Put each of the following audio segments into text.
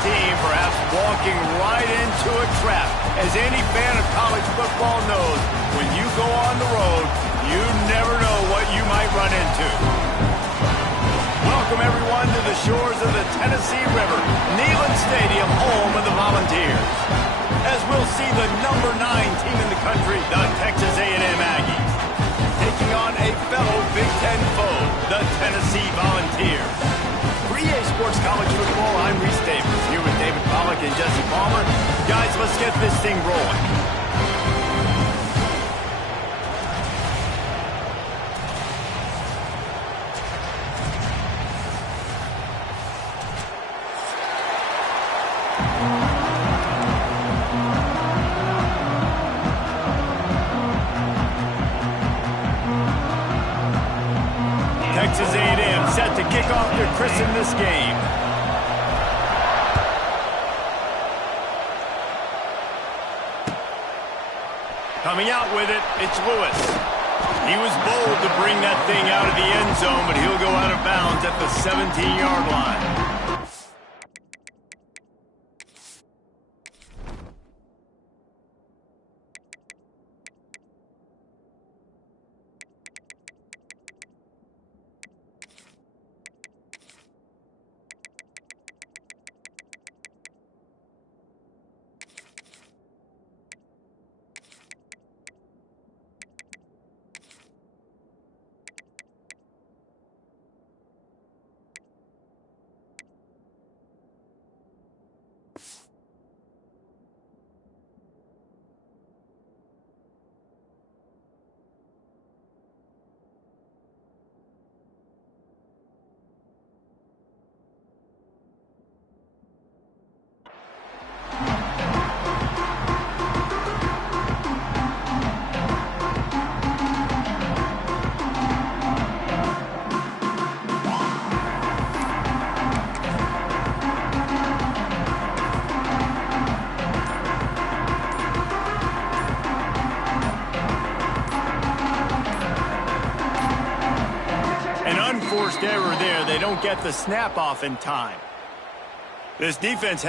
team, perhaps walking right into a trap. As any fan of college football knows, when you go on the road, you never know what you might run into. Welcome, everyone, to the shores of the Tennessee River, Neyland Stadium, home of the Volunteers. As we'll see the number 9 team in the country, the Texas A&M Aggies, taking on a fellow Big Ten foe, the Tennessee Volunteers. For EA Sports College Football, I'm Reese Davis, here with David Pollack and Jesse Palmer. Guys, let's get this thing rolling. Texas A&M set to kick off to christen this game. Coming out with it, it's Lewis. He was bold to bring that thing out of the end zone, but he'll go out of bounds at the 17-yard line. Forced error there. They don't get the snap off in time. This defense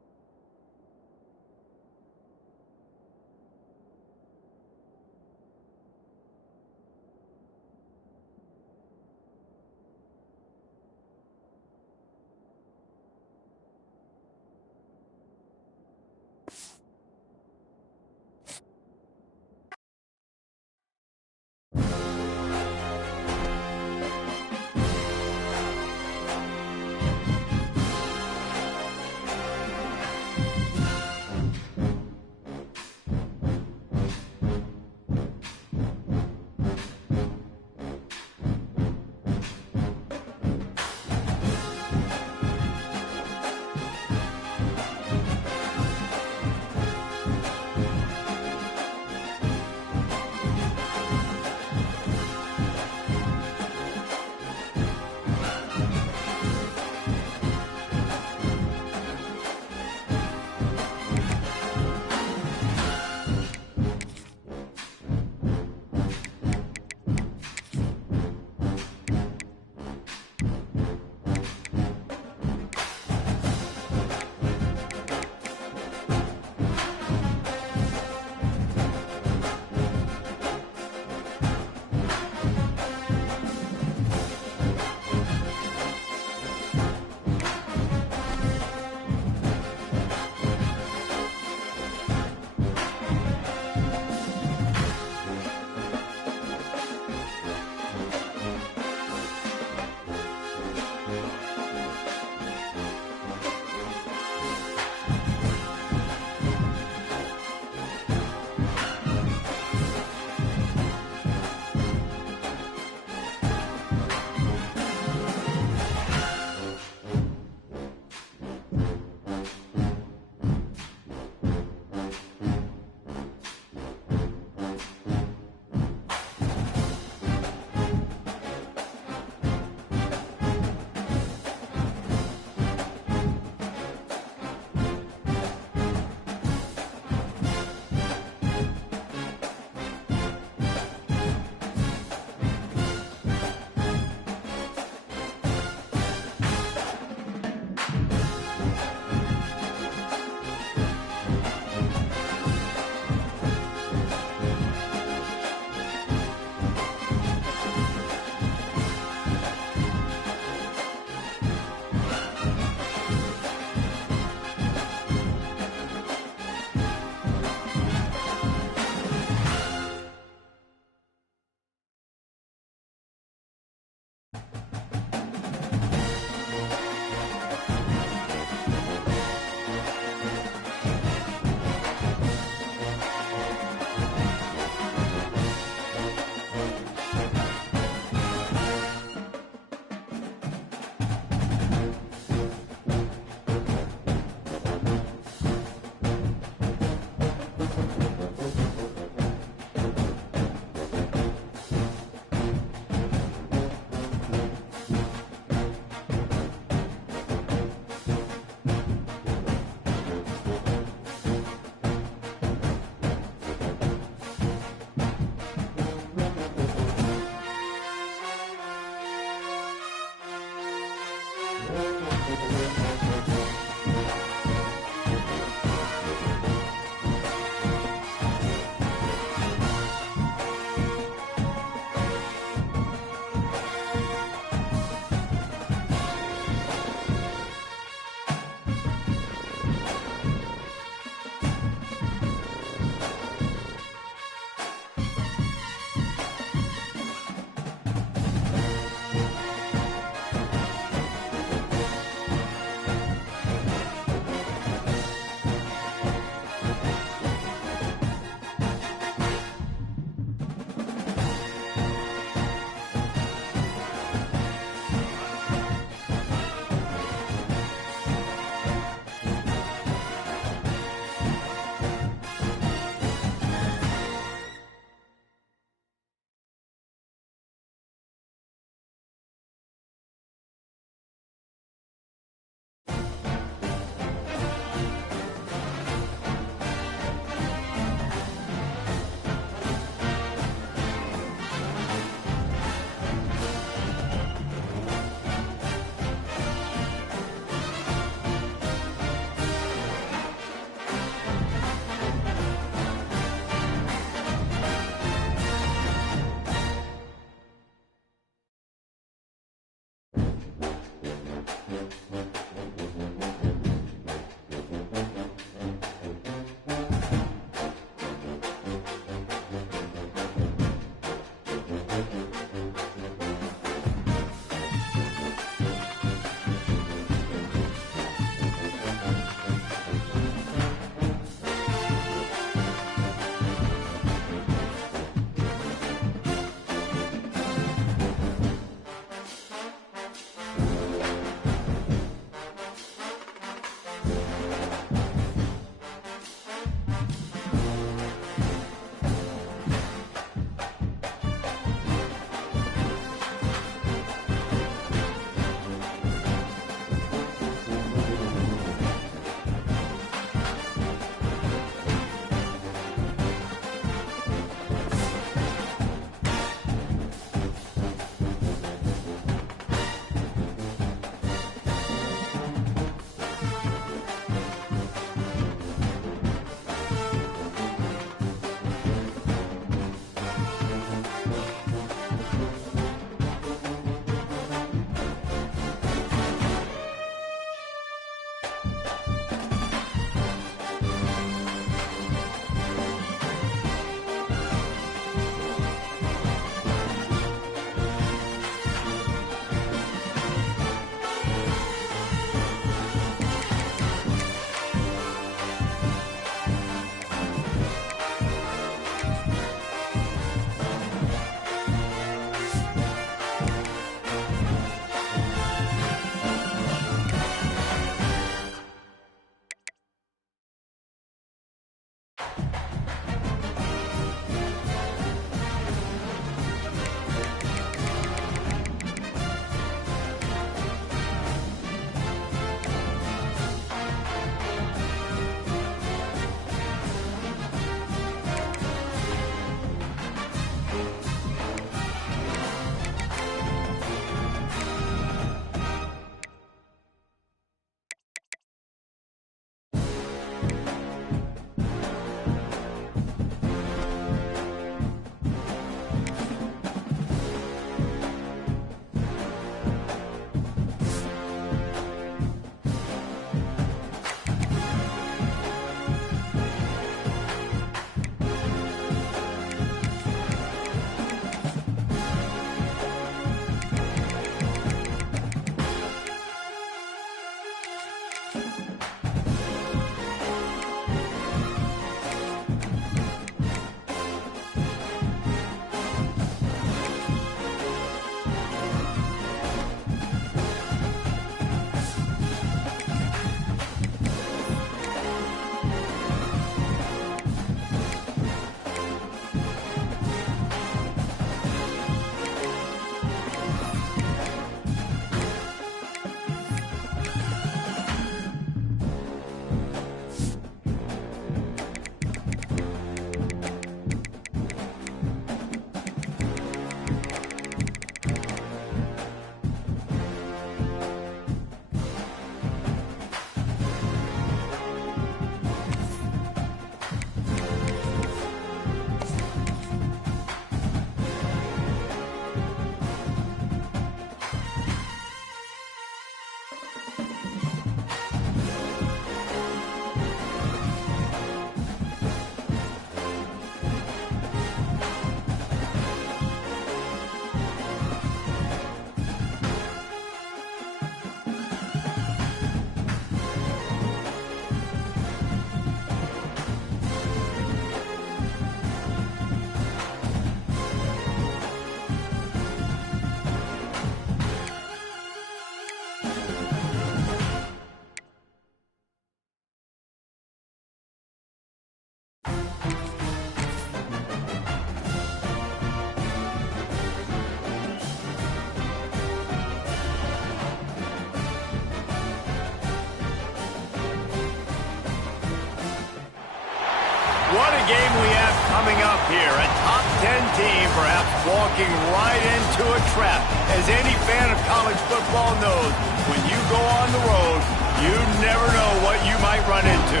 What a game we have coming up here. A top 10 team perhaps walking right into a trap. As any fan of college football knows, when you go on the road, you never know what you might run into.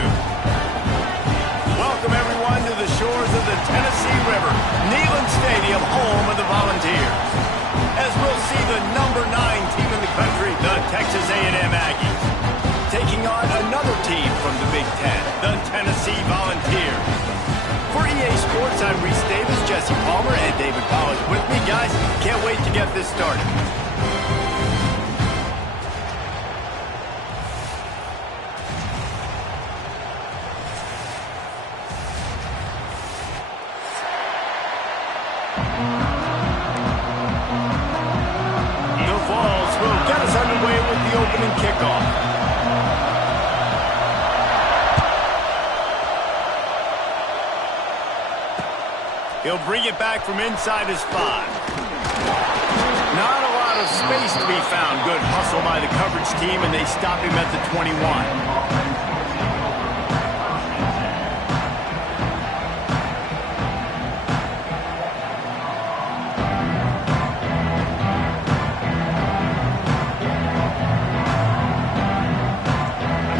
Welcome, everyone, to the shores of the Tennessee River, Neyland Stadium, home of the Volunteers. As we'll see the number 9 team in the country, the Texas A&M Aggies, taking on another team from the Big Ten, the Tennessee Volunteers. For EA Sports, I'm Reese Davis, Jesse Palmer, and David Pollack with me. Guys, can't wait to get this started. The Vols will get us underway with the opening kickoff. He'll bring it back from inside his 5. Not a lot of space to be found. Good hustle by the coverage team, and they stop him at the 21.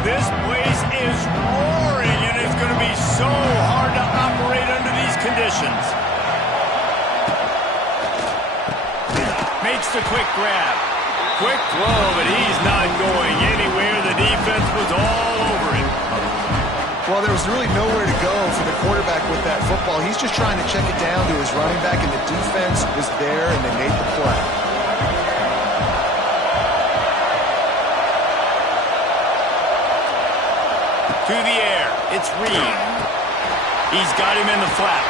This place is roaring, and it's going to be so hard to operate under these conditions. Makes the quick grab. Quick throw, but he's not going anywhere. The defense was all over him. Well, there was really nowhere to go for the quarterback with that football. He's just trying to check it down to his running back, and the defense was there, and they made the play. To the air, it's Reed. He's got him in the flat.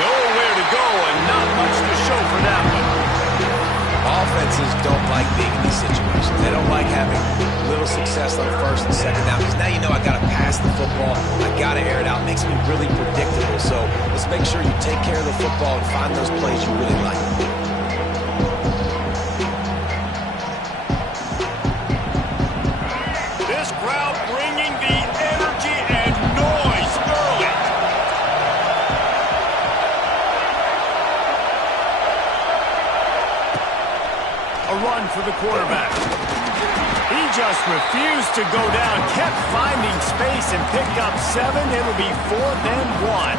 Nowhere to go and not much to show for that one. Offenses don't like being in these situations. They don't like having little success on first and second down, because now you know I got to pass the football. I got to air it out. It makes me really predictable. So let's make sure you take care of the football and find those plays you really like. This crowd bringing the energy and noise early. A run for the quarterback. He just refused to go down, kept finding space and picked up 7. It'll be 4th and 1.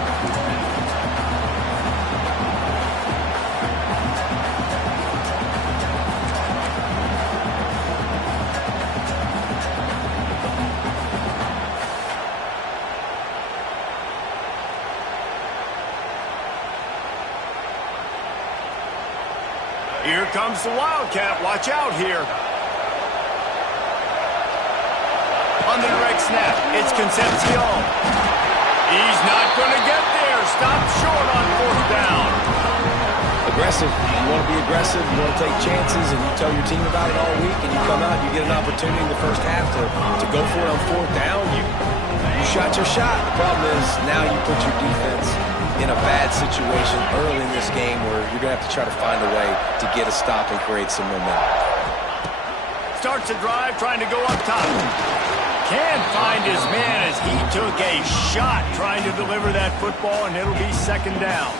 Here comes the Wildcat. Watch out here. On the direct snap, it's Concepcion. He's not going to get there. Stop short on 4th down. Aggressive. You want to be aggressive. You want to take chances, and you tell your team about it all week, and you come out, you get an opportunity in the first half to go for it on 4th down. You shot your shot. The problem is now you put your defense in a bad situation early in this game where you're going to have to try to find a way to get a stop and create some momentum. Starts a drive trying to go up top. Can't find his man as he took a shot trying to deliver that football, and it'll be 2nd down.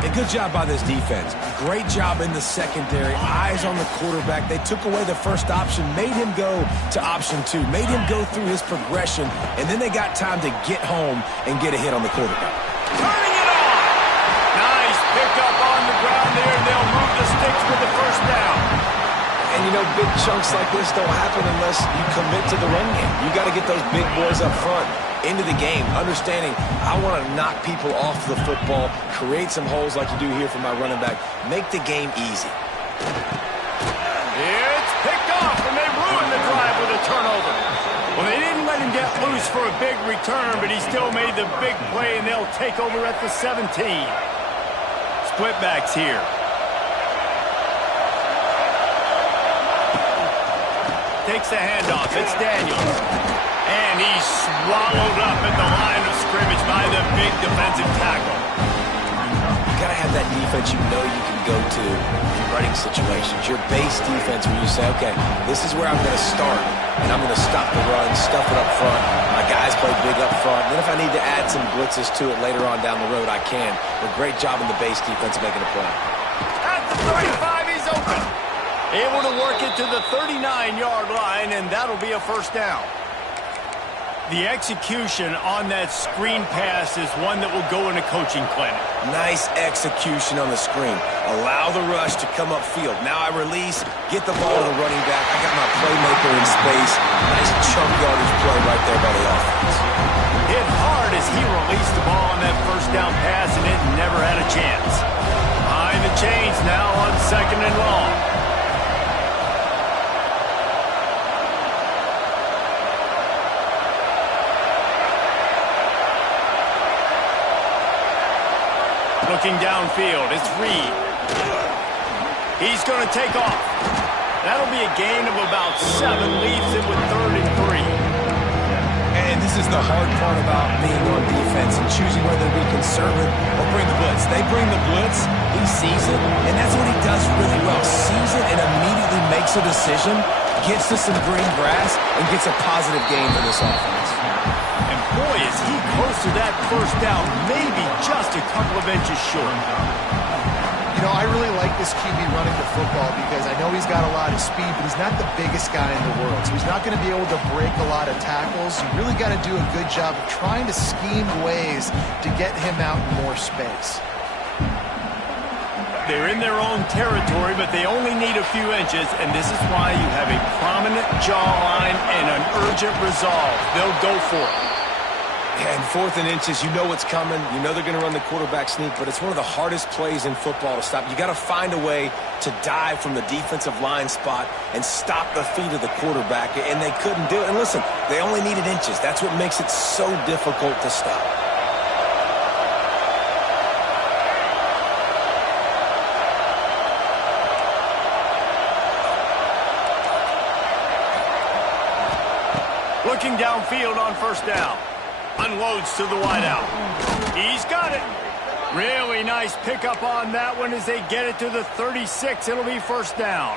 A good job by this defense. Great job in the secondary. Eyes on the quarterback. They took away the first option, made him go to option 2, made him go through his progression, and then they got time to get home and get a hit on the quarterback. Turning it on. Nice pickup on the ground there, and they'll move the sticks with the 1st down. And, you know, big chunks like this don't happen unless you commit to the run game. You got to get those big boys up front into the game, understanding I want to knock people off the football, create some holes like you do here for my running back, make the game easy. It's picked off, and they ruined the drive with a turnover. Well, they didn't let him get loose for a big return, but he still made the big play, and they'll take over at the 17. Split backs here. Takes the handoff. It's Daniels. And he's swallowed up at the line of scrimmage by the big defensive tackle. You got to have that defense you know you can go to in running situations. Your base defense where you say, okay, this is where I'm going to start, and I'm going to stop the run, stuff it up front. My guys play big up front. And then if I need to add some blitzes to it later on down the road, I can. But great job in the base defense making a play. At the 35, he's open. Able to work it to the 39-yard line, and that'll be a first down. The execution on that screen pass is one that will go in a coaching clinic. Nice execution on the screen. Allow the rush to come upfield. Now I release, get the ball to the running back. I got my playmaker in space. Nice chunk yardage play right there by the offense. Hit hard as he released the ball on that first down pass, and it never had a chance. Behind the chains now on 2nd and long. Looking downfield, it's Reed. He's going to take off. That'll be a gain of about 7, leaves it with 3rd and 3. And this is the hard part about being on defense and choosing whether to be conservative or bring the blitz. They bring the blitz, he sees it, and that's what he does really well. Sees it and immediately makes a decision, gets to some green grass, and gets a positive gain for this offense. And boy, is he close to that first down, maybe just a couple of inches short. You know, I really like this QB running the football because I know he's got a lot of speed, but he's not the biggest guy in the world. So he's not going to be able to break a lot of tackles. You really got to do a good job of trying to scheme ways to get him out in more space. They're in their own territory, but they only need a few inches, and this is why you have a prominent jawline and an urgent resolve. They'll go for it. And 4th and inches, you know what's coming. You know they're going to run the quarterback sneak, but it's one of the hardest plays in football to stop. You got to find a way to dive from the defensive line spot and stop the feet of the quarterback, and they couldn't do it. And listen, they only needed inches. That's what makes it so difficult to stop. Looking downfield on first down. Unloads to the wideout. He's got it. Really nice pickup on that one as they get it to the 36. It'll be first down.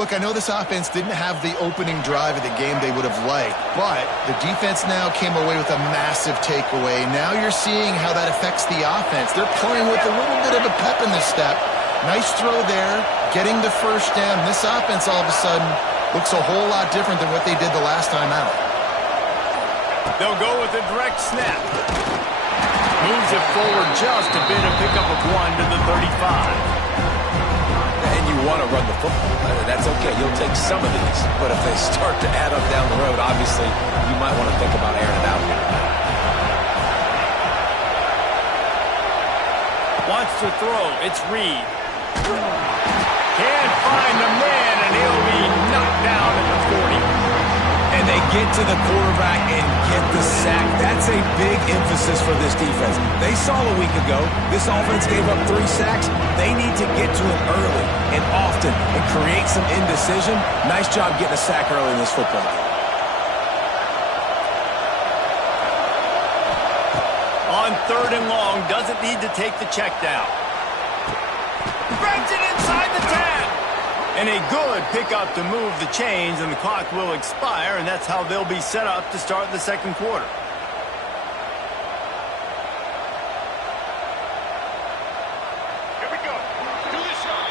Look, I know this offense didn't have the opening drive of the game they would have liked, but the defense now came away with a massive takeaway. Now you're seeing how that affects the offense. They're playing with a little bit of a pep in the step. Nice throw there, getting the first down. This offense all of a sudden looks a whole lot different than what they did the last time out. They'll go with a direct snap. Moves it forward just a bit, a pickup of 1 to the 35. And you want to run the football. That's okay. You'll take some of these. But if they start to add up down the road, obviously, you might want to think about airing it out here. Wants to throw. It's Reed. Can't find the man, and he'll be knocked down at the 40. And they get to the quarterback and get the sack. That's a big emphasis for this defense. They saw a week ago, this offense gave up 3 sacks. They need to get to it early and often and create some indecision. Nice job getting a sack early in this football game. On 3rd and long, doesn't need to take the check down. Brings it inside the 10. And a good pickup to move the chains, and the clock will expire, and that's how they'll be set up to start the second quarter. Here we go. Do the shot.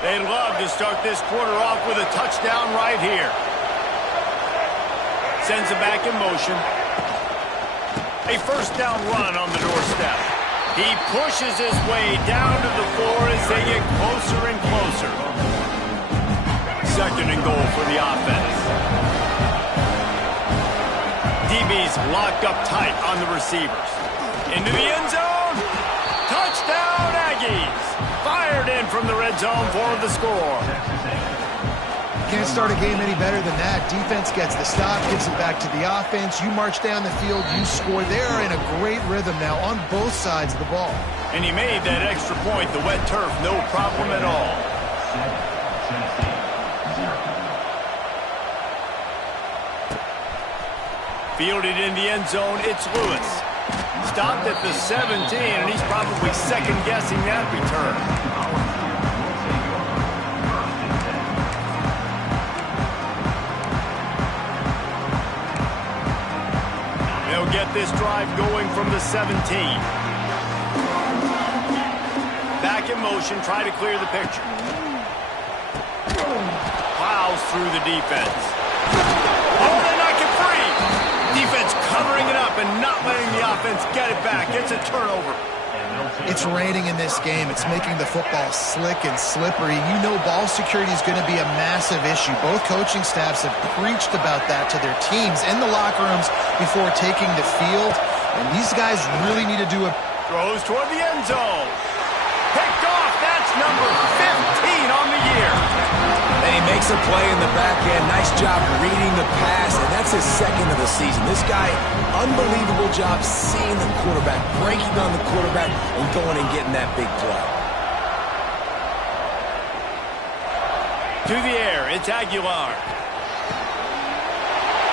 They'd love to start this quarter off with a touchdown right here. Sends it back in motion. A first down run on the doorstep. He pushes his way down to the floor as they get closer and closer. 2nd and goal for the offense. DB's locked up tight on the receivers. Into the end zone. Touchdown, Aggies. Fired in from the red zone for the score. Can't start a game any better than that. Defense gets the stop, gives it back to the offense. You march down the field, you score. They're in a great rhythm now on both sides of the ball. And he made that extra point, the wet turf, no problem at all. Fielded in the end zone, it's Lewis. Stopped at the 17, and he's probably second-guessing that return. They'll get this drive going from the 17. Back in motion, try to clear the picture. Plows through the defense. Oh, they knock it free! Defense covering it up and not letting the offense get it back. It's a turnover. It's raining in this game. It's making the football slick and slippery. You know ball security is going to be a massive issue. Both coaching staffs have preached about that to their teams in the locker rooms before taking the field. And these guys really need to do a... Throws toward the end zone. Picked off. That's number 15 on the year. And he makes a play in the back end. Nice job reading the pass, and that's his second of the season. This guy, unbelievable job seeing the quarterback, breaking on the quarterback, and going and getting that big play. To the air, it's Aguilar.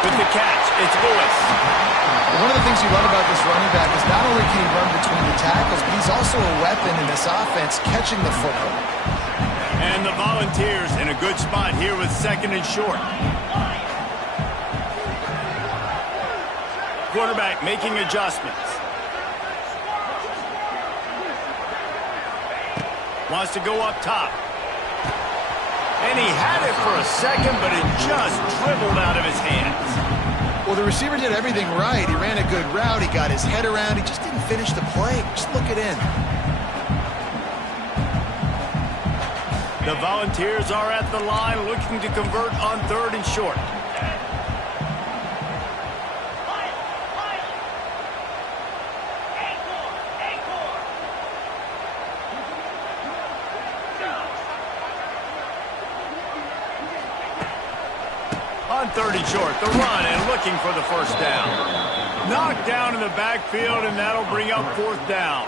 With the catch, it's Lewis. One of the things you love about this running back is not only can he run between the tackles, but he's also a weapon in this offense, catching the football. And the Volunteers in a good spot here with second and short. Quarterback making adjustments. Wants to go up top. And he had it for a second, but it just dribbled out of his hands. Well, the receiver did everything right. He ran a good route. He got his head around. He just didn't finish the play. Just look it in. The Volunteers are at the line looking to convert on third and short. On third and short, the run and looking for the first down. Knocked down in the backfield, and that'll bring up fourth down.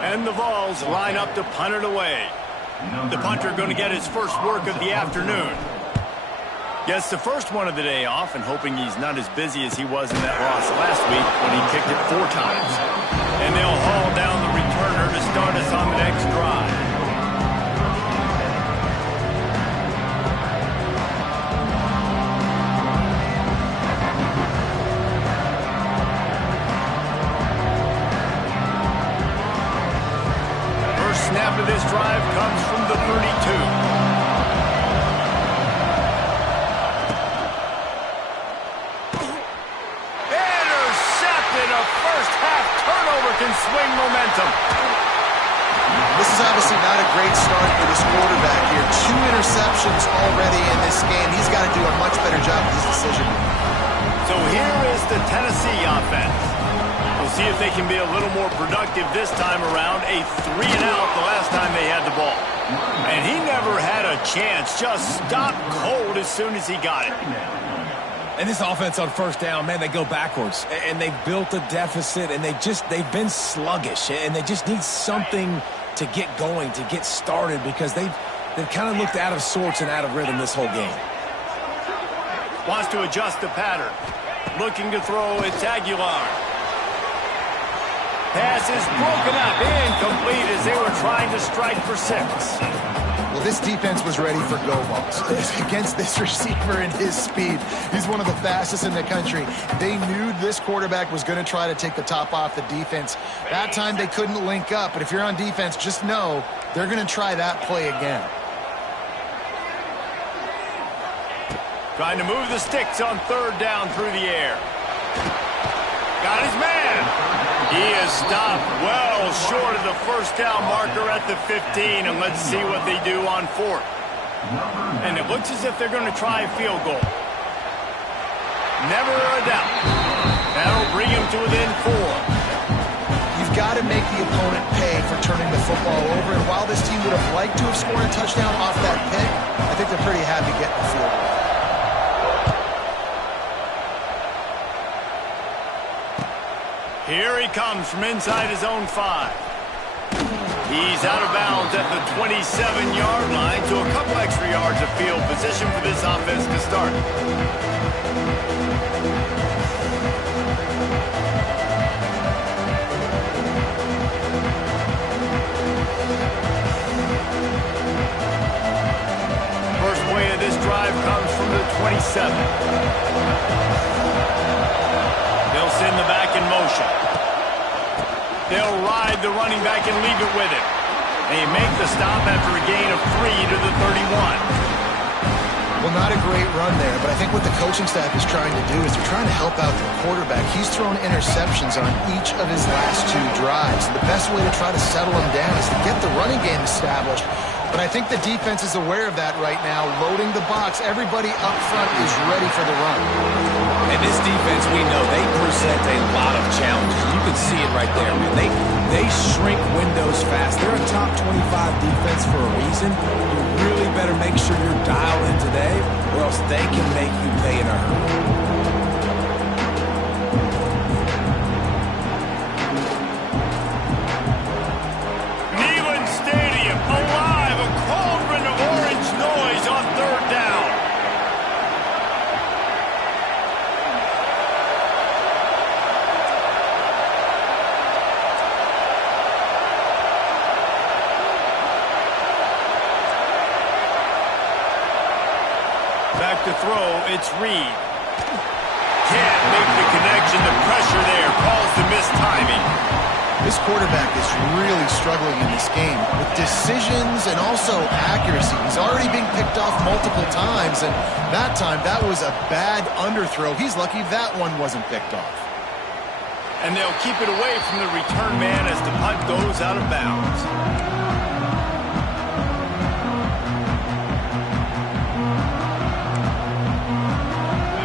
And the Vols line up to punt it away. The punter going to get his first work of the afternoon. Gets the first one of the day off and hoping he's not as busy as he was in that loss last week when he kicked it 4 times. And they'll haul down the returner to start us on the next drive. Snap of this drive comes from the 32. Intercepted. A first-half turnover can swing momentum. This is obviously not a great start for this quarterback here. 2 interceptions already in this game. He's got to do a much better job with his decision. So here is the Tennessee offense. We'll see if they can be a little more productive this time around. A 3-and-out the last time they had the ball. And he never had a chance. Just stopped cold as soon as he got it. And this offense on first down, man, they go backwards. And they built a deficit, and they've been sluggish. And they just need something to get going, to get started, because they've kind of looked out of sorts and out of rhythm this whole game. Wants to adjust the pattern. Looking to throw, it's Aguilar. Pass is broken up, incomplete as they were trying to strike for 6. Well, this defense was ready for go balls against this receiver and his speed. He's one of the fastest in the country. They knew this quarterback was going to try to take the top off the defense. That time they couldn't link up, but if you're on defense, just know they're going to try that play again. Trying to move the sticks on third down through the air. Got his man. He is stopped well short of the first down marker at the 15, and let's see what they do on fourth. And it looks as if they're going to try a field goal. Never a doubt. That'll bring him to within 4. You've got to make the opponent pay for turning the football over, and while this team would have liked to have scored a touchdown off that pick, I think they're pretty happy getting the field goal. Here he comes from inside his own 5. He's out of bounds at the 27-yard line, so a couple extra yards of field position for this offense to start. First play of this drive comes from the 27. They'll send the back in motion. They'll ride the running back and leave it with him. They make the stop after a gain of 3 to the 31. Well, not a great run there, but I think what the coaching staff is trying to do is they're trying to help out the quarterback. He's thrown interceptions on each of his last 2 drives. The best way to try to settle him down is to get the running game established. But I think the defense is aware of that right now, loading the box. Everybody up front is ready for the run. And this defense, we know, they present a lot of challenges. You can see it right there. I mean, they shrink windows fast. They're a top 25 defense for a reason. You really better make sure you're dialed in today, or else they can make you pay in a hurry. Back to throw, it's Reed. Can't make the connection. The pressure there calls the missed timing. This quarterback is really struggling in this game with decisions and also accuracy. He's already being picked off multiple times, and that time, that was a bad underthrow. He's lucky that one wasn't picked off. And they'll keep it away from the return man as the punt goes out of bounds.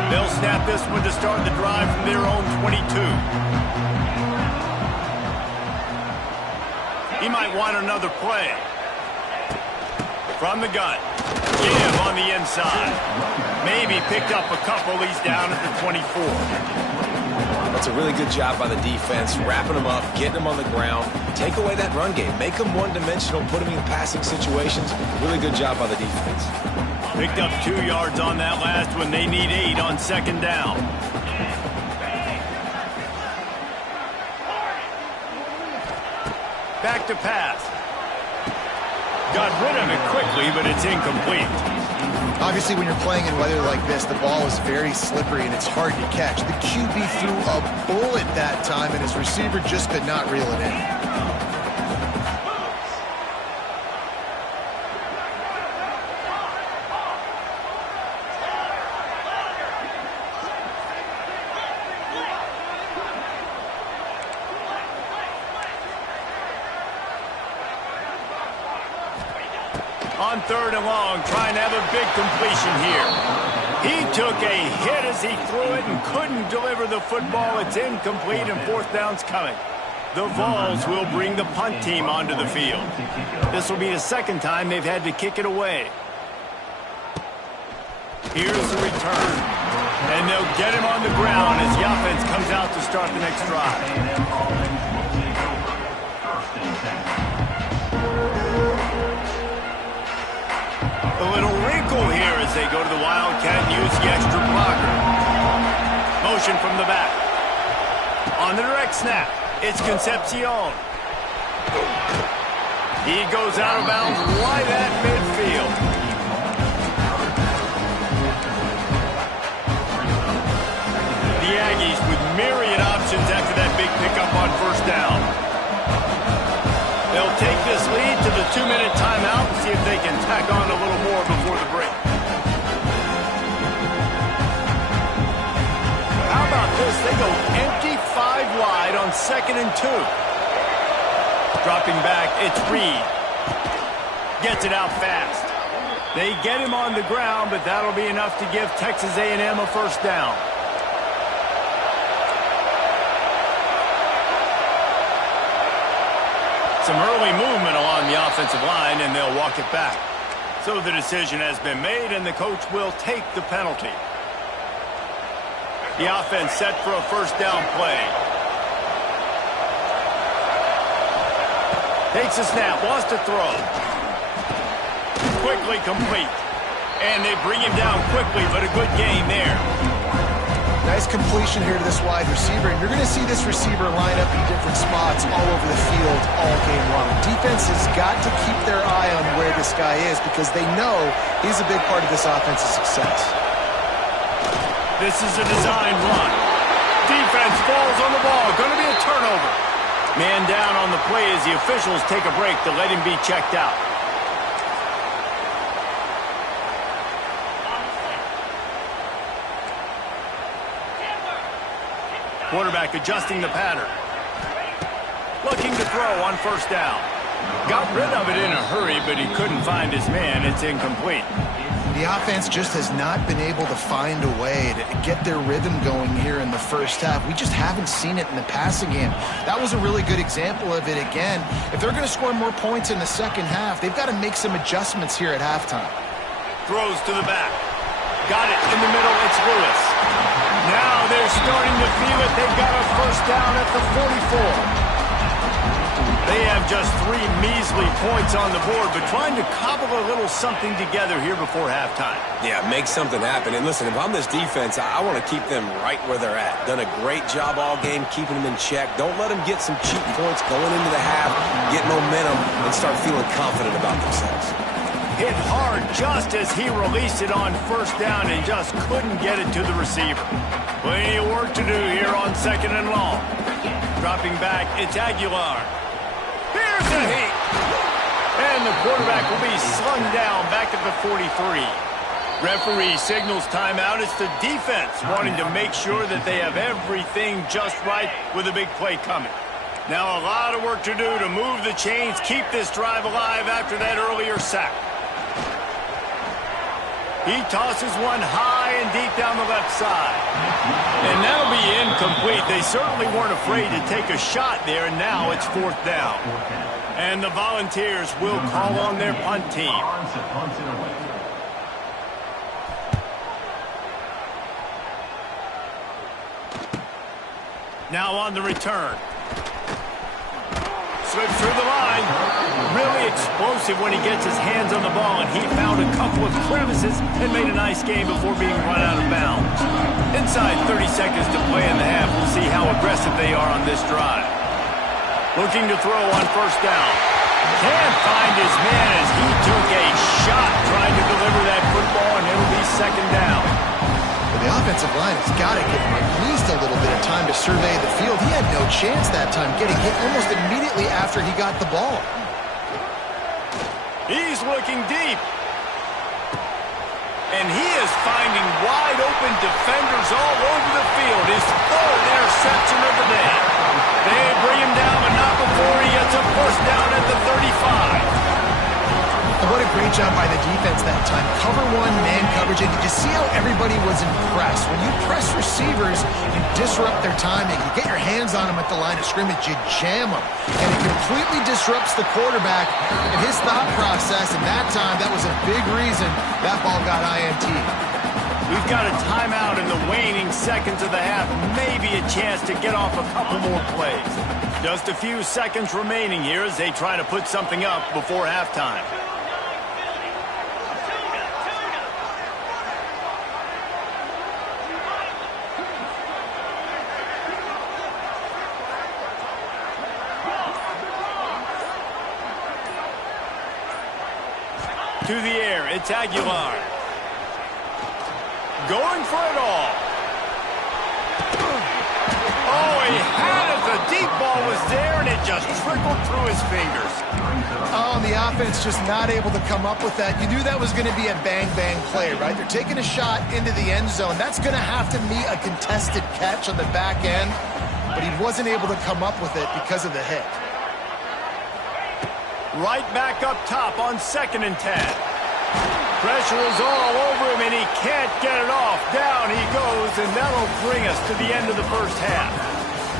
They'll snap this one to start the drive from their own 22. He might want another play. From the gun. Give on the inside. Maybe picked up a couple. He's down at the 24. That's a really good job by the defense, wrapping them up, getting them on the ground. Take away that run game. Make them one-dimensional, put them in passing situations. Really good job by the defense. Picked up 2 yards on that last one. They need 8 on second down. Back to pass. Got rid of it quickly, but it's incomplete. Obviously, when you're playing in weather like this, the ball is very slippery and it's hard to catch. The QB threw a bullet that time, and his receiver just could not reel it in. On third and long, trying to have a big completion here. He took a hit as he threw it and couldn't deliver the football. It's incomplete and fourth down's coming. The Vols will bring the punt team onto the field. This will be the second time they've had to kick it away. Here's the return. And they'll get him on the ground as the offense comes out to start the next drive. A little wrinkle here as they go to the Wildcat and use the extra blocker. Motion from the back. On the direct snap, it's Concepcion. He goes out of bounds right at midfield. The Aggies with myriad options after that big pickup on first down. They'll take this lead to the 2-minute timeout and see if they can tack on a little more before the break. How about this? They go empty 5 wide on 2nd and 2. Dropping back, it's Reed. Gets it out fast. They get him on the ground, but that'll be enough to give Texas A&M a first down. Some early movement along the offensive line, and they'll walk it back. So the decision has been made, and the coach will take the penalty. The offense set for a first down play. Takes a snap, wants to throw. Quickly complete. And they bring him down quickly, but a good gain there. Nice completion here to this wide receiver, and you're going to see this receiver line up in different spots all over the field all game long. Defense has got to keep their eye on where this guy is because they know he's a big part of this offense's success. This is a design run. Defense falls on the ball. Going to be a turnover. Man down on the play as the officials take a break to let him be checked out. Quarterback adjusting the pattern. Looking to throw on first down. Got rid of it in a hurry, but he couldn't find his man. It's incomplete. The offense just has not been able to find a way to get their rhythm going here in the first half. We just haven't seen it in the passing game. That was a really good example of it again. If they're going to score more points in the second half, they've got to make some adjustments here at halftime. Throws to the back. Got it in the middle. It's Lewis. Now they're starting to feel it. They've got a first down at the 44. They have just 3 measly points on the board, but trying to cobble a little something together here before halftime. Yeah, make something happen. And listen, if I'm this defense, I want to keep them right where they're at. Done a great job all game keeping them in check. Don't let them get some cheap points going into the half, get momentum, and start feeling confident about themselves. Hit hard just as he released it on first down and just couldn't get it to the receiver. Plenty of work to do here on second and long. Dropping back, it's Aguilar. Here's the heat. And the quarterback will be slung down back at the 43. Referee signals timeout. It's the defense wanting to make sure that they have everything just right with a big play coming. Now a lot of work to do to move the chains, keep this drive alive after that earlier sack. He tosses one high and deep down the left side. And that'll be incomplete. They certainly weren't afraid to take a shot there, and now it's fourth down. And the Volunteers will call on their punt team. Now on the return. Slips through the line. Really explosive when he gets his hands on the ball, and he found a couple of crevices and made a nice game before being run out of bounds. Inside 30 seconds to play in the half. We'll see how aggressive they are on this drive. Looking to throw on first down. Can't find his man as he took a shot trying to deliver that football, and it'll be second down. The offensive line has got to give him at least a little bit of time to survey the field. He had no chance that time, getting hit almost immediately after he got the ball. He's looking deep. And he is finding wide open defenders all over the field. His 3rd interception of the day. They bring him down, but not before he gets a first down at the 35. And what a great job by the defense that time. Cover 1, man coverage, and you just see how everybody was impressed. When you press receivers, you disrupt their timing. You get your hands on them at the line of scrimmage, you jam them. And it completely disrupts the quarterback and his thought process, and that time, that was a big reason that ball got INT. We've got a timeout in the waning seconds of the half. Maybe a chance to get off a couple more plays. Just a few seconds remaining here as they try to put something up before halftime. To the air, it's Aguilar. Going for it all. Oh, he had it. The deep ball was there, and it just trickled through his fingers. Oh, and the offense just not able to come up with that. You knew that was going to be a bang-bang play, right? They're taking a shot into the end zone. That's going to have to be a contested catch on the back end, but he wasn't able to come up with it because of the hit. Right back up top on 2nd and 10. Pressure is all over him, and he can't get it off. Down he goes, and that'll bring us to the end of the first half.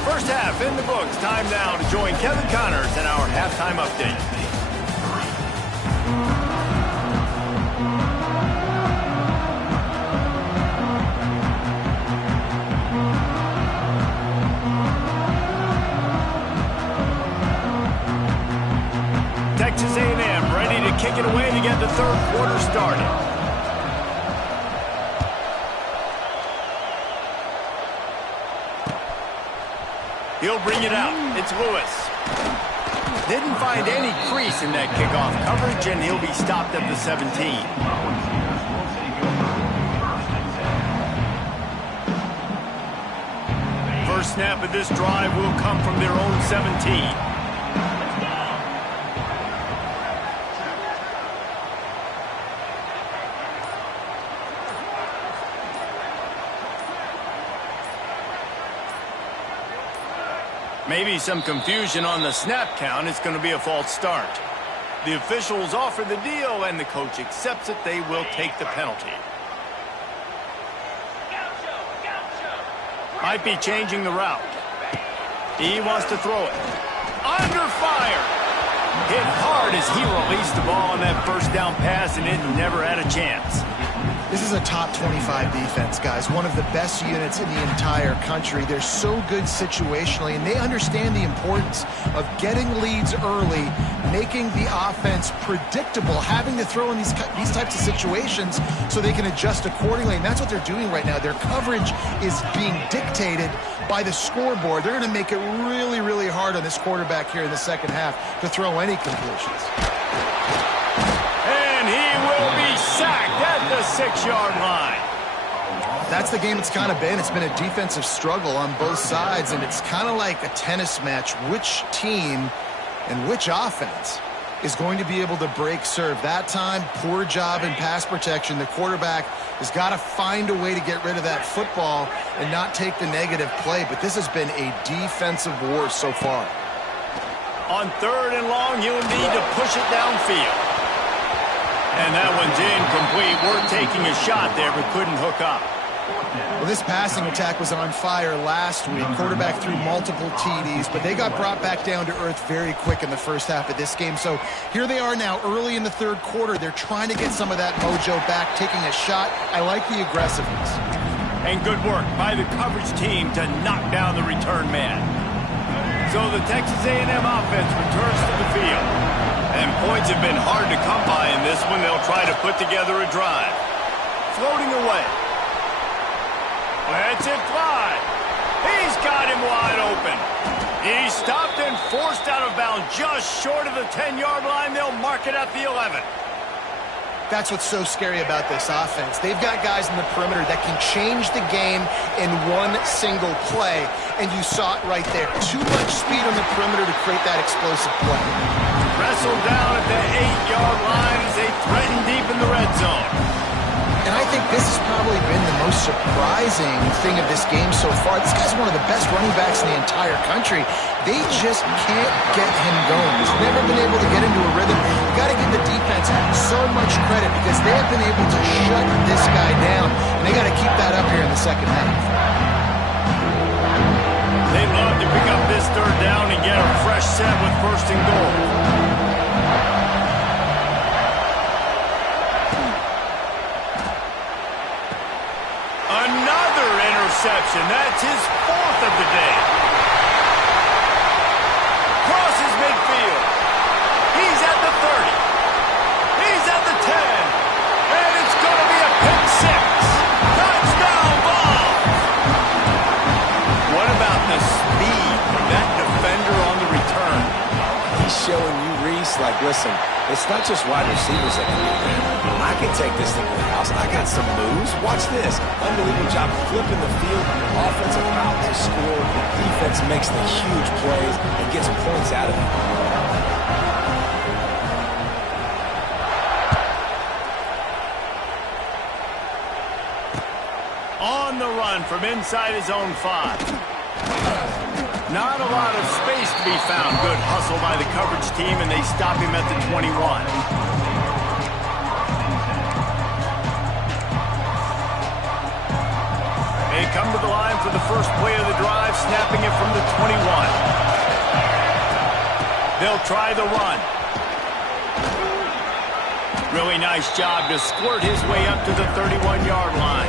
First half in the books. Time now to join Kevin Connors in our halftime update. kick it away to get the third quarter started. He'll bring it out. It's Lewis. Didn't find any crease in that kickoff coverage, and he'll be stopped at the 17. First snap of this drive will come from their own 17. Maybe some confusion on the snap count. It's going to be a false start. The officials offer the deal, and the coach accepts it. They will take the penalty. Might be changing the route. He wants to throw it. Under fire. Hit hard as he released the ball on that first down pass, and it never had a chance. This is a top 25 defense, guys. One of the best units in the entire country. They're so good situationally, and they understand the importance of getting leads early, making the offense predictable, having to throw in these types of situations so they can adjust accordingly. And that's what they're doing right now. Their coverage is being dictated by the scoreboard. They're going to make it really, really hard on this quarterback here in the second half to throw any completions. And he will be sacked at the 6-yard line. That's the game it's kind of been. It's been a defensive struggle on both sides, and it's kind of like a tennis match. Which team and which offense is going to be able to break serve? That time, poor job in pass protection. The quarterback has got to find a way to get rid of that football and not take the negative play, but this has been a defensive war so far. On 3rd and long, you'll need to push it downfield. And that one's incomplete. We're taking a shot there, but couldn't hook up. Well, this passing attack was on fire last week. Quarterback threw multiple TDs, but they got brought back down to earth very quick in the first half of this game. So here they are now early in the third quarter. They're trying to get some of that mojo back, taking a shot. I like the aggressiveness. And good work by the coverage team to knock down the return man. So the Texas A&M offense returns to the field. And points have been hard to come by in this one. They'll try to put together a drive. Floating away. Lets it fly. He's got him wide open. He's stopped and forced out of bounds just short of the 10-yard line. They'll mark it at the 11. That's what's so scary about this offense. They've got guys in the perimeter that can change the game in one single play, and you saw it right there. Too much speed on the perimeter to create that explosive play. Wrestled down at the 8-yard line as they threaten deep in the red zone. And I think this has probably been the most surprising thing of this game so far. This guy's one of the best running backs in the entire country. They just can't get him going. He's never been able to get into a rhythm. You got to give the defense so much credit because they have been able to shut this guy down, and they got to keep that up here in the second half. They'd love to pick up this third down and get a fresh set with 1st and goal. Another interception. That's his 4th of the day. Crosses midfield. He's at the 30. He's at the 10. And it's going to be a pick 6. Touchdown ball. What about the speed of that defender on the return? He's showing you, Reese, like, listen, it's not just wide receivers that can do that. I can take this thing to the house. I got some moves. Watch this. Unbelievable job flipping the field. Offensive foul to score. Defense makes the huge plays and gets points out of it. On the run from inside his own 5. Not a lot of space to be found. Good hustle by the coverage team, and they stop him at the 21. They come to the line for the first play of the drive, snapping it from the 21. They'll try the run. Really nice job to squirt his way up to the 31-yard line.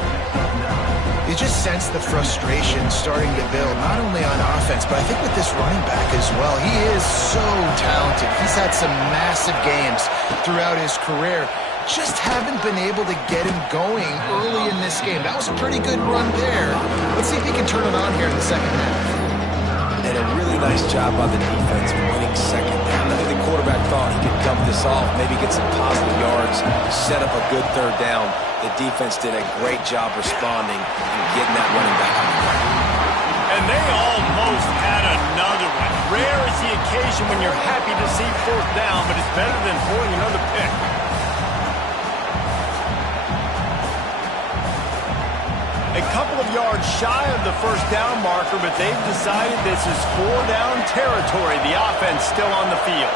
You just sense the frustration starting to build, not only on offense, but I think with this running back as well. He is so talented. He's had some massive games throughout his career. Just haven't been able to get him going early in this game. That was a pretty good run there. Let's see if he can turn it on here in the second half. And a really nice job by the defense winning second down. I think the quarterback thought he could dump this off, maybe get some positive yards, set up a good third down. The defense did a great job responding and getting that running back on the ground. And they almost had another one. Rare is the occasion when you're happy to see fourth down, but it's better than pulling another pick. A couple of yards shy of the first down marker, but they've decided this is 4-down territory. The offense still on the field.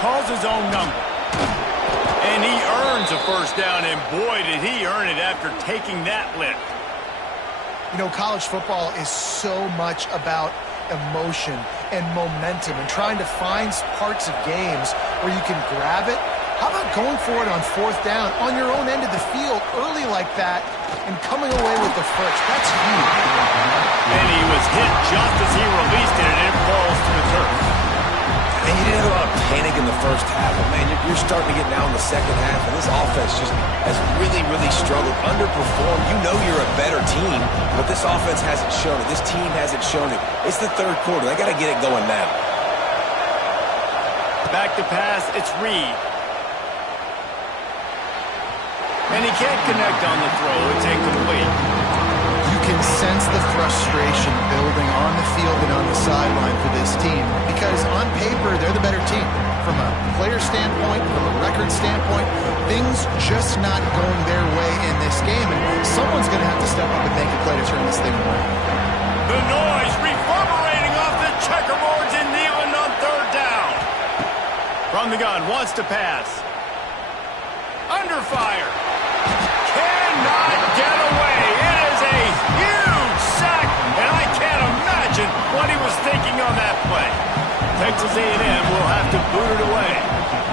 Calls his own number. And he earns a first down, and boy, did he earn it after taking that lift. You know, college football is so much about emotion and momentum and trying to find parts of games where you can grab it. How about going for it on fourth down on your own end of the field early like that and coming away with the first? That's huge. And he was hit just as he released it, and it falls to the turf. And you didn't have a lot of panic in the first half, but man, you're starting to get now in the second half, and this offense just has really, really struggled, underperformed. You know you're a better team, but this offense hasn't shown it. This team hasn't shown it. It's the third quarter. They got to get it going now. Back to pass, it's Reed. And he can't connect on the throw. It's incomplete. You can sense the frustration building on the field and on the sideline for this team because on paper, they're the better team. From a player standpoint, from a record standpoint, things just not going their way in this game. And someone's going to have to step up and make a play to turn this thing around. The noise reverberating off the checkerboards in Neyland on third down. From the gun, wants to pass. Under fire. Cannot get away. It is a huge sack, and I can't imagine what he was thinking on that play. Texas A&M will have to boot it away.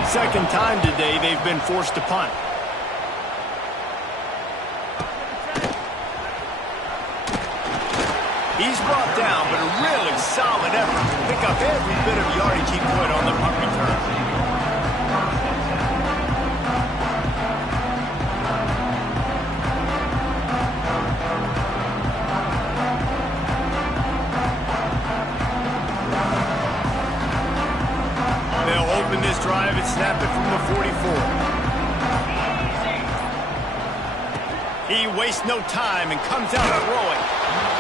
Second time today they've been forced to punt. He's brought down, but a really solid effort to pick up every bit of yardage he could on the punt return. Open this drive and snap it from the 44. He wastes no time and comes out throwing.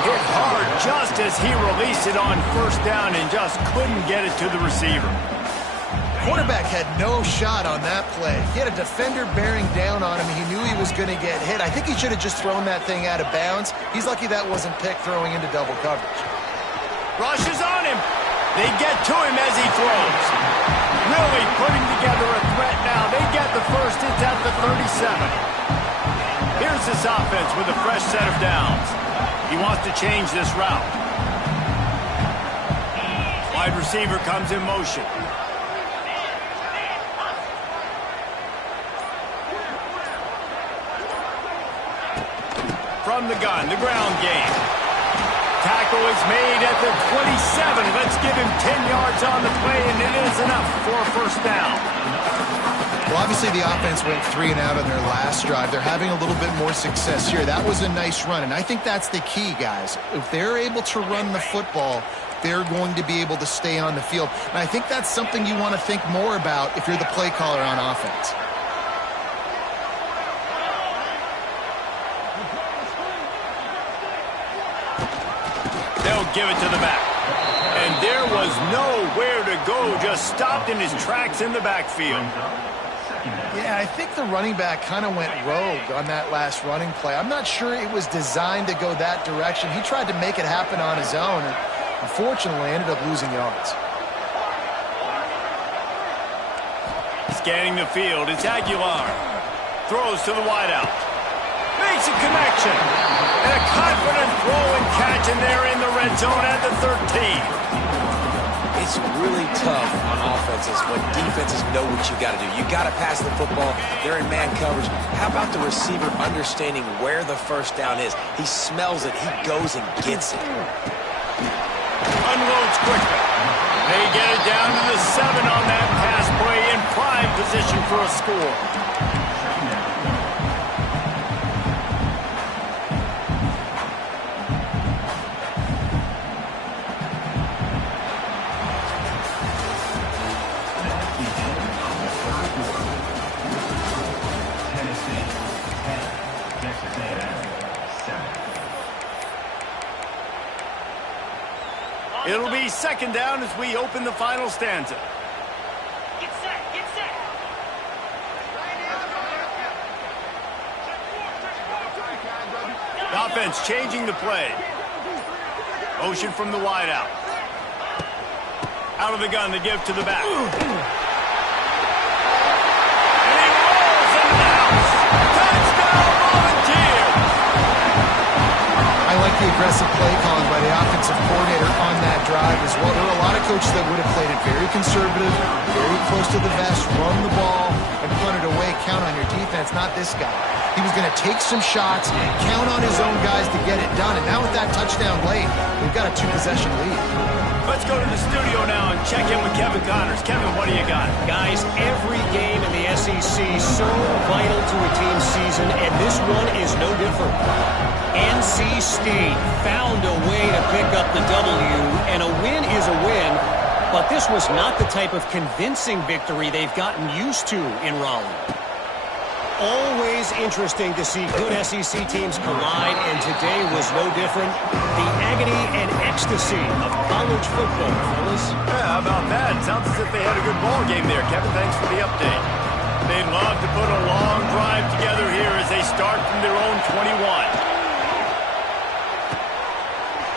Hit hard just as he released it on first down and just couldn't get it to the receiver. Quarterback had no shot on that play. He had a defender bearing down on him. He knew he was going to get hit. I think he should have just thrown that thing out of bounds. He's lucky that wasn't picked throwing into double coverage. Rush is on him. They get to him as he throws. Really putting together a threat now. They get the first. It's at the 37. Here's this offense with a fresh set of downs. He wants to change this route. Wide receiver comes in motion. From the gun, the ground game. Tackle is made at the 27. Let's give him 10 yards on the play, and it is enough for a first down. Well, obviously the offense went 3 and out on their last drive. They're having a little bit more success here. That was a nice run, and I think that's the key, guys. If they're able to run the football, they're going to be able to stay on the field. And I think that's something you want to think more about if you're the play caller on offense. They'll give it to the back. And there was nowhere to go, just stopped in his tracks in the backfield. Yeah, I think the running back kind of went rogue on that last running play. I'm not sure it was designed to go that direction. He tried to make it happen on his own, and unfortunately ended up losing yards. Scanning the field, it's Aguilar. Throws to the wideout. Makes a connection. And a confident throw and catch, and they're in the red zone at the 13. It's really tough on offenses when defenses know what you got to do. You got to pass the football. They're in man coverage. How about the receiver understanding where the first down is? He smells it. He goes and gets it. Unloads quickly. They get it down to the 7 on that pass play in prime position for a score. It'll be second down as we open the final stanza. Get set, get set. The offense changing the play. Motion from the wideout. Out of the gun, they give to the back. And he rolls into the house. Touchdown, Volunteers! I like the aggressive play calling by the offensive coordinator on that drive as well. There were a lot of coaches that would have played it very conservative, very close to the vest, run the ball, and punt it away. Count on your defense, not this guy. He was going to take some shots, count on his own guys to get it done. And now with that touchdown late, they've got a 2-possession lead. Let's go to the studio now and check in with Kevin Connors. Kevin, what do you got? Guys, every game in the SEC so vital to a team's season, and this one is no different. NC State found a way to pick up the W, and a win is a win, but this was not the type of convincing victory they've gotten used to in Raleigh. Always interesting to see good SEC teams collide, and today was no different. The agony and ecstasy of college football, fellas. Yeah, how about that? Sounds as if they had a good ball game there. Kevin, thanks for the update. They'd love to put a long drive together here as they start from their own 21.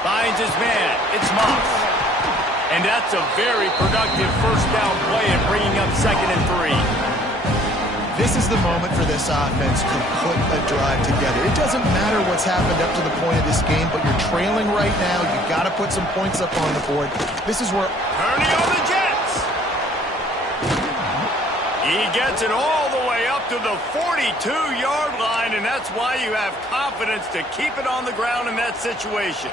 Finds his man. It's Moss. And that's a very productive first down play and bringing up 2nd and 3. This is the moment for this offense to put a drive together. It doesn't matter what's happened up to the point of this game, but you're trailing right now. You've got to put some points up on the board. This is where... Purdy on the Jets. He gets it all the way up to the 42-yard line, and that's why you have confidence to keep it on the ground in that situation.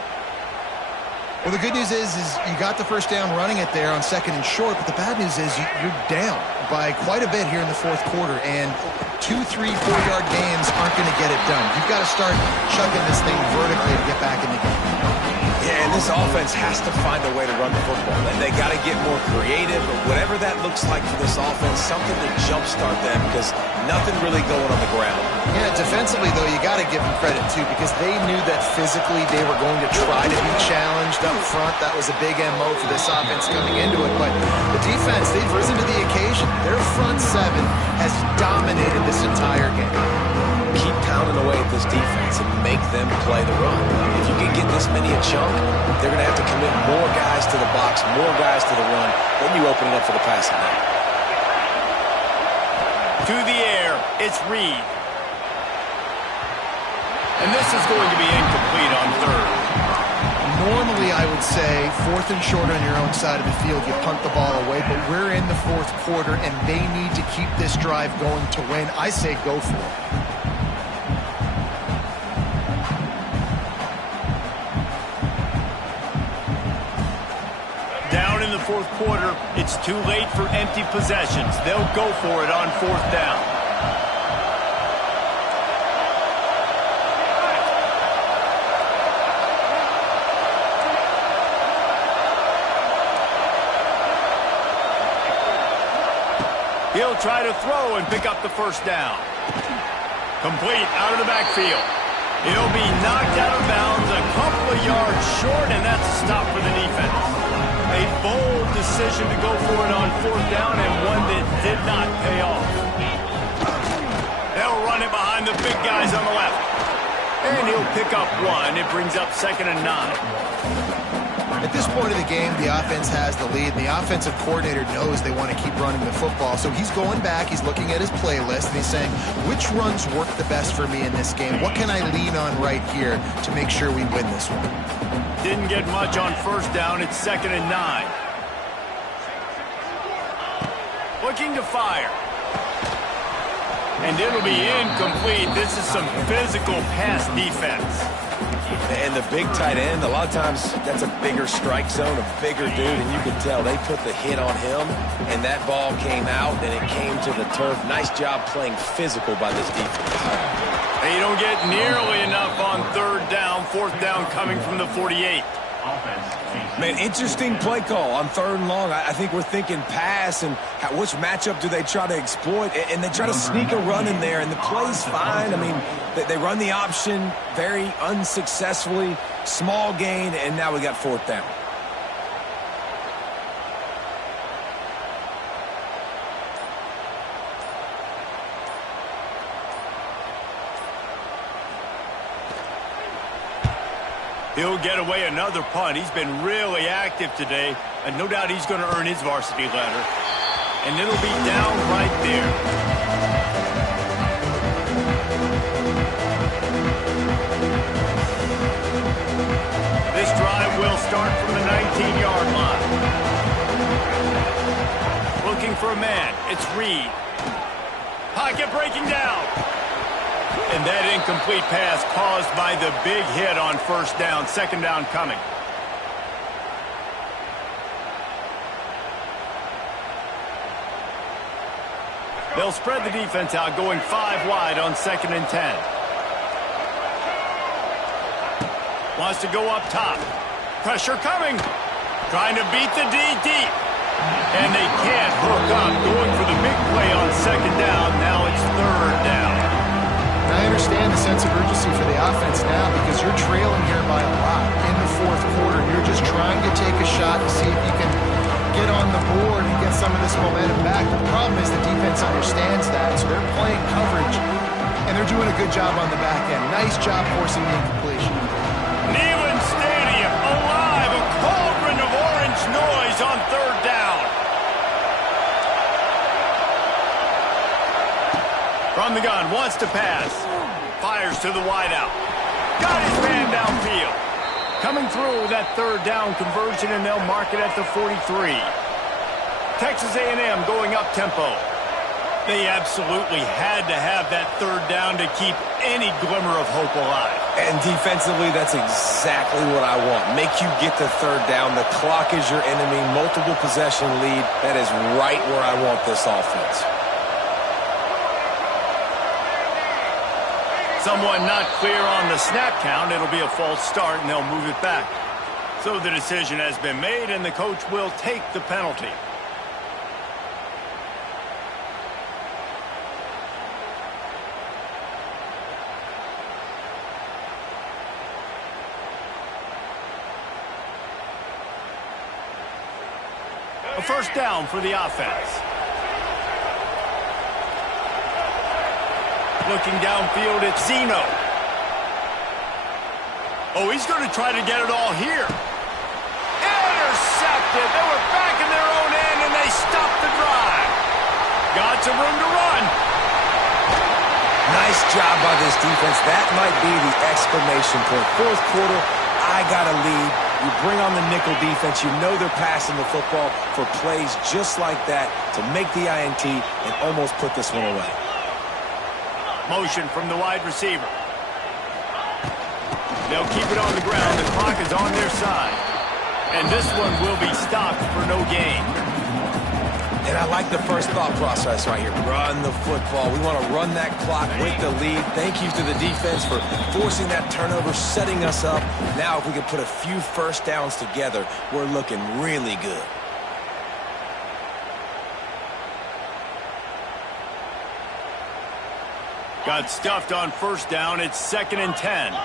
Well, the good news is you got the first down running it there on 2nd and short, but the bad news is you're down by quite a bit here in the 4th quarter, and 2, 3, 4-yard gains aren't going to get it done. You've got to start chugging this thing vertically to get back in the game. Yeah, and this offense has to find a way to run the football, and they got to get more creative, or whatever that looks like for this offense, something to jumpstart them, because nothing really going on the ground. Yeah, defensively, though, you got to give them credit, too, because they knew that physically they were going to try to be challenged up front. That was a big MO for this offense coming into it, but the defense, they've risen to the occasion. Their front 7 has dominated this entire game. Keep pounding away at this defense and make them play the run. If you can get this many a chunk, they're going to have to commit more guys to the box, more guys to the run. Then you open it up for the passing game. To the air, it's Reed. And this is going to be incomplete on 3rd. Normally, I would say 4th and short on your own side of the field, you punt the ball away, but we're in the 4th quarter, and they need to keep this drive going to win. I say go for it. Down in the 4th quarter, it's too late for empty possessions. They'll go for it on 4th down. He'll try to throw and pick up the first down. Complete out of the backfield. He'll be knocked out of bounds a couple of yards short, and that's a stop for the defense. A bold decision to go for it on 4th down, and one that did not pay off. They'll run it behind the big guys on the left. And he'll pick up 1. It brings up 2nd and 9. At this point of the game, the offense has the lead, and the offensive coordinator knows they want to keep running the football. So he's going back, he's looking at his playlist, and he's saying, which runs work the best for me in this game? What can I lean on right here to make sure we win this one? Didn't get much on 1st down. It's 2nd and 9. looking to fire. And it'll be incomplete. This is some physical pass defense. And the big tight end, a lot of times that's a bigger strike zone, a bigger dude, and you can tell they put the hit on him, and that ball came out, and it came to the turf. Nice job playing physical by this defense. They don't get nearly enough on third down. Fourth down coming from the 48. Man, interesting play call on third and long. I think we're thinking pass, and which matchup do they try to exploit? And they try to sneak a run in there, and the play's fine. I mean, they run the option very unsuccessfully, small gain, and now we got fourth down. He'll get away another punt. He's been really active today, and no doubt he's going to earn his varsity letter. And it'll be down right there. This drive will start from the 19-yard line. Looking for a man. It's Reed. Pocket breaking down. And that incomplete pass caused by the big hit on first down. Second down coming. They'll spread the defense out, going 5 wide on 2nd and 10. Wants to go up top. Pressure coming. Trying to beat the D deep. And they can't hook up. Going for the big play on 2nd down. Now it's 3rd down. I understand the sense of urgency for the offense now because you're trailing here by a lot in the 4th quarter. You're just trying to take a shot to see if you can get on the board and get some of this momentum back. The problem is the defense understands that, so they're playing coverage, and they're doing a good job on the back end. Nice job forcing the incompletion. Neyland Stadium alive, a cauldron of orange noise on 3rd down. From the gun, wants to pass. Fires to the wideout. Got his man downfield. Coming through that 3rd down conversion, and they'll mark it at the 43. Texas A&M going up tempo. They absolutely had to have that 3rd down to keep any glimmer of hope alive. And defensively, that's exactly what I want. Make you get to 3rd down. The clock is your enemy. Multiple possession lead. That is right where I want this offense. Someone not clear on the snap count. It'll be a false start, and they'll move it back. So the decision has been made, and the coach will take the penalty. A first down for the offense. Looking downfield, it's Zeno. Oh, he's going to try to get it all here. Intercepted. They were back in their own end, and they stopped the drive. Got some room to run. Nice job by this defense. That might be the exclamation point. 4th quarter, I got a lead. You bring on the nickel defense. You know they're passing the football for plays just like that to make the INT and almost put this one away. Motion from the wide receiver. They'll keep it on the ground. The clock is on their side. And this one will be stopped for no gain. And I like the first thought process right here. Run the football. We want to run that clock with the lead. Thank you to the defense for forcing that turnover, setting us up. Now if we can put a few first downs together, we're looking really good. Got stuffed on first down. It's 2nd and 10.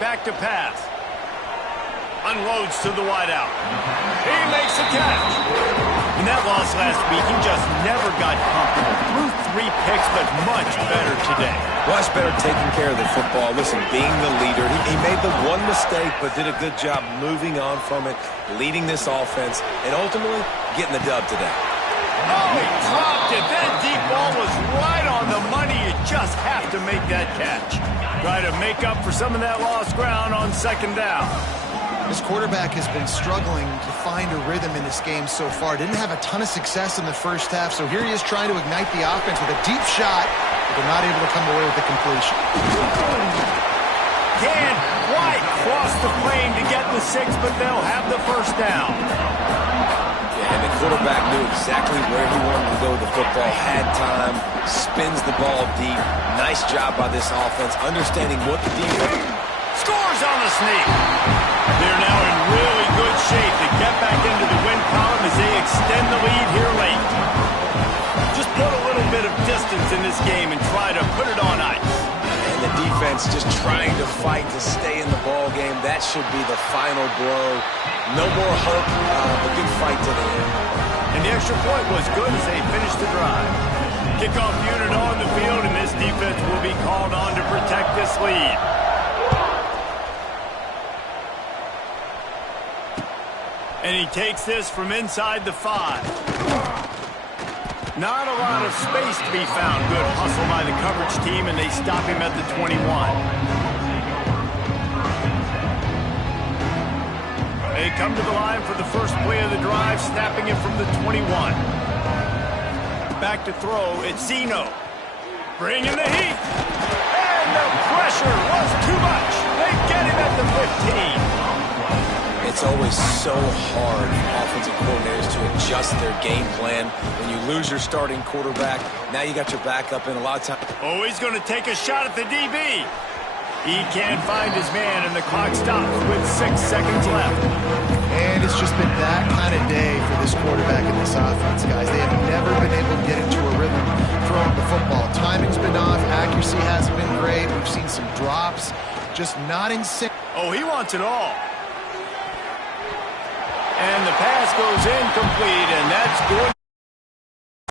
Back to pass. Unloads to the wideout. He makes the catch. In that loss last week, he just never got comfortable. Threw 3 picks, but much better today. Much better taking care of the football. Listen, being the leader, he made the one mistake, but did a good job moving on from it, leading this offense, and ultimately getting the dub today. Oh, he dropped it. That deep ball was right on the money. You just have to make that catch. Try to make up for some of that lost ground on 2nd down. This quarterback has been struggling to find a rhythm in this game so far. Didn't have a ton of success in the first half, so here he is trying to ignite the offense with a deep shot, but they're not able to come away with the completion. Can't quite cross the plane to get the 6, but they'll have the first down. Yeah, and the quarterback knew exactly where he wanted to go with the football, had time, spins the ball deep. Nice job by this offense, understanding what the defense... Scores on the sneak. They're now in really good shape to get back into the win column as they extend the lead here late. Just put a little bit of distance in this game and try to put it on ice. And the defense just trying to fight to stay in the ball game. That should be the final blow. No more hope, a good fight to the end. And the extra point was good as they finished the drive. Kickoff unit on the field, and this defense will be called on to protect this lead. And he takes this from inside the 5. Not a lot of space to be found. Good hustle by the coverage team, and they stop him at the 21. They come to the line for the first play of the drive, snapping it from the 21. Back to throw, it's Zeno. Bringing the heat. And the pressure was too much. They get him at the 15. It's always so hard for offensive coordinators to adjust their game plan. When you lose your starting quarterback, now you got your backup in a lot of time. Oh, he's going to take a shot at the DB. He can't find his man, and the clock stops with 6 seconds left. And it's just been that kind of day for this quarterback and this offense, guys. They have never been able to get into a rhythm throwing the football. Timing's been off. Accuracy hasn't been great. We've seen some drops. Just not in sync. Oh, he wants it all. And the pass goes incomplete, and that's good.